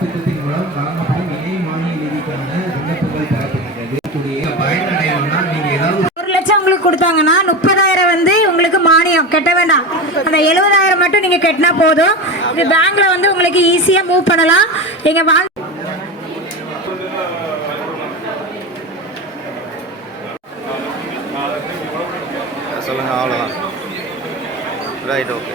திட்டத்தின் மூலம் வழங்கப்படும் இணை மானிய நிதிக்கான விண்ணப்பங்கள் பெறப்படுகிறது. பயனடையணும்னா நீங்க ஏதாவது 1 லட்சம் உங்களுக்கு கொடுத்தாங்கன்னா 30,000 வந்து உங்களுக்கு மானியம் கட்ட வேண்டாம். அந்த 70,000 மட்டும் நீங்க கட்டினா போதும். இது பேங்க்ல வந்து உங்களுக்கு ஈஸியா மூவ் பண்ணலாம். நீங்க வாங்க சொல்லுங்க, அவ்வளோதான். Right, okay.